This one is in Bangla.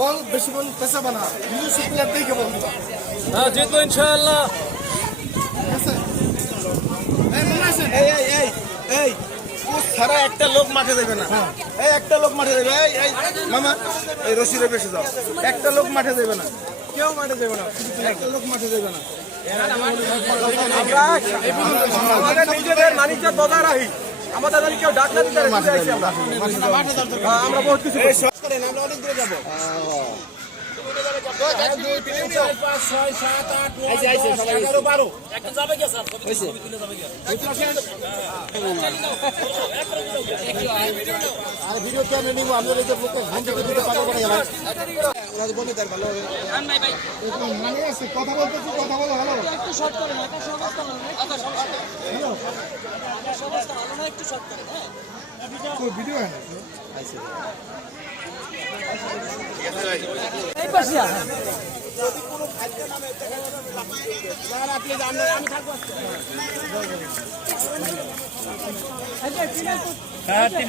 বল বেশি বল পেশা বানা নিজে সুপ্লেয়ার দেখে বল দিবা হ্যাঁ জিতবো ইনশাআল্লাহ। এই সারা একটা লোক মাঠে দেবে না, এই একটা লোক মাঠে দেবে, এই মামা এই রশিদের বেশি যাও, একটা লোক মাঠে দেবে না, কেউ মাঠে দেবে না, একটা লোক মাঠে দেবে না। আমাদের নিজেদের মানিকটা বজায় রাখি, আমাদের যদি কেউ ডাক না দিতে আমরা বহুত কিছু আমরা অনেক দূরে যাবো। আর ভিডিও ক্যামেরা নিবো আমরা ঘুম থেকে দিতে পারবো না মানে আছে কথা বলতেছি, কথা বলো ভালো একটু শর্ট করেন, একটা সমস্যা ভালো না, একটু সমস্যা ভালো না, একটু শর্ট করেন। তো ভিডিও হয় না এই পাশে যদি কোনো খাদ্য নামে আপনি আমি থাকবো। আচ্ছা